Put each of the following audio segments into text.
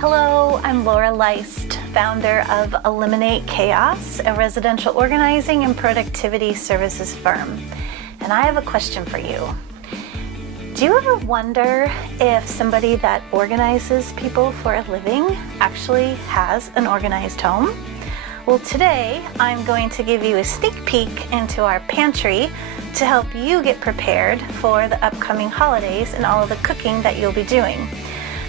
Hello, I'm Laura Leist, founder of Eliminate Chaos, a residential organizing and productivity services firm. And I have a question for you. Do you ever wonder if somebody that organizes people for a living actually has an organized home? Well, today I'm going to give you a sneak peek into our pantry to help you get prepared for the upcoming holidays and all of the cooking that you'll be doing.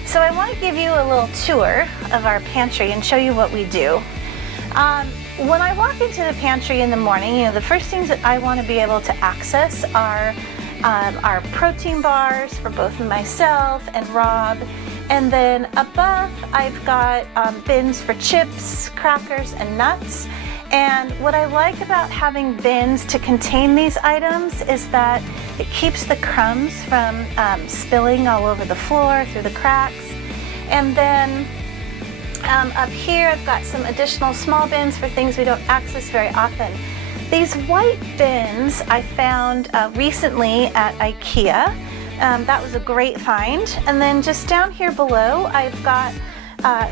So I want to give you a little tour of our pantry and show you what we do. When I walk into the pantry in the morning, the first things that I want to be able to access are our protein bars for both myself and Rob. And then above, I've got bins for chips, crackers, and nuts. And what I like about having bins to contain these items is that it keeps the crumbs from spilling all over the floor through the cracks. And then up here, I've got some additional small bins for things we don't access very often. These white bins I found recently at IKEA. That was a great find. And then just down here below, I've got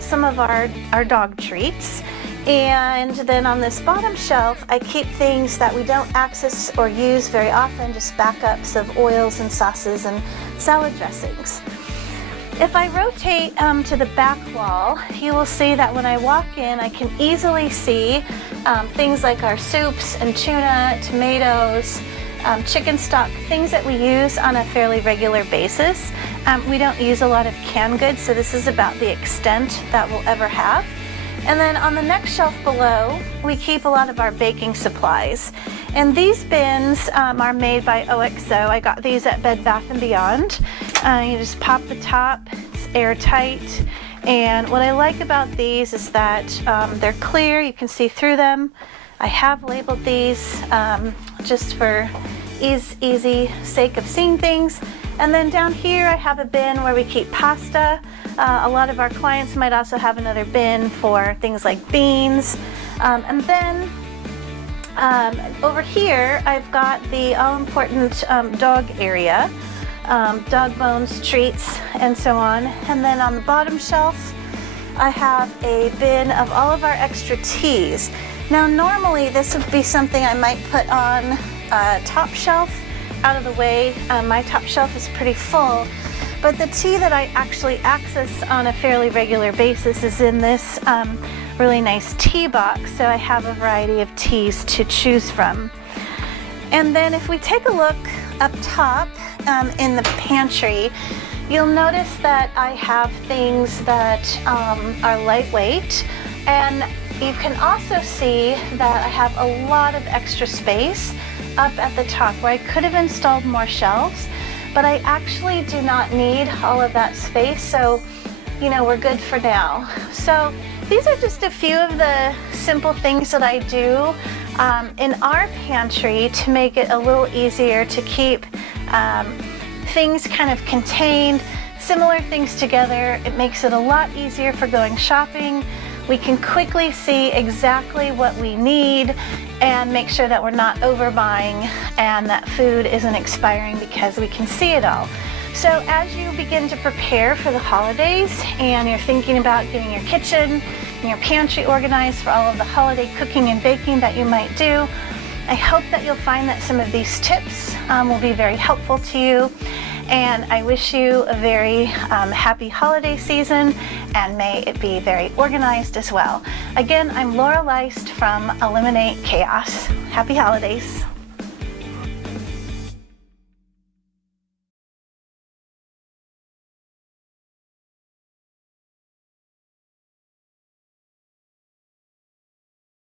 some of our dog treats. And then on this bottom shelf, I keep things that we don't access or use very often, just backups of oils and sauces and salad dressings. If I rotate to the back wall, you will see that when I walk in, I can easily see things like our soups and tuna, tomatoes, chicken stock, things that we use on a fairly regular basis. We don't use a lot of canned goods, so this is about the extent that we'll ever have. And then on the next shelf below, we keep a lot of our baking supplies. And these bins are made by OXO. I got these at Bed Bath & Beyond. You just pop the top, it's airtight. And what I like about these is that they're clear, you can see through them. I have labeled these just for easy sake of seeing things. And then down here I have a bin where we keep pasta. A lot of our clients might also have another bin for things like beans. And then over here I've got the all-important dog area, dog bones, treats, and so on. And then on the bottom shelf I have a bin of all of our extra teas. Now normally this would be something I might put on top shelf out of the way. My top shelf is pretty full, but the tea that I actually access on a fairly regular basis is in this really nice tea box, so I have a variety of teas to choose from. And then if we take a look up top in the pantry, you'll notice that I have things that are lightweight, and you can also see that I have a lot of extra space up at the top where I could have installed more shelves, but I actually do not need all of that space, so we're good for now. So these are just a few of the simple things that I do in our pantry to make it a little easier to keep things kind of contained, similar things together. It makes it a lot easier for going shopping. We can quickly see exactly what we need and make sure that we're not overbuying and that food isn't expiring because we can see it all. So as you begin to prepare for the holidays and you're thinking about getting your kitchen and your pantry organized for all of the holiday cooking and baking that you might do, I hope that you'll find that some of these tips will be very helpful to you. And I wish you a very happy holiday season, and may it be very organized as well. Again, I'm Laura Leist from Eliminate Chaos. Happy holidays.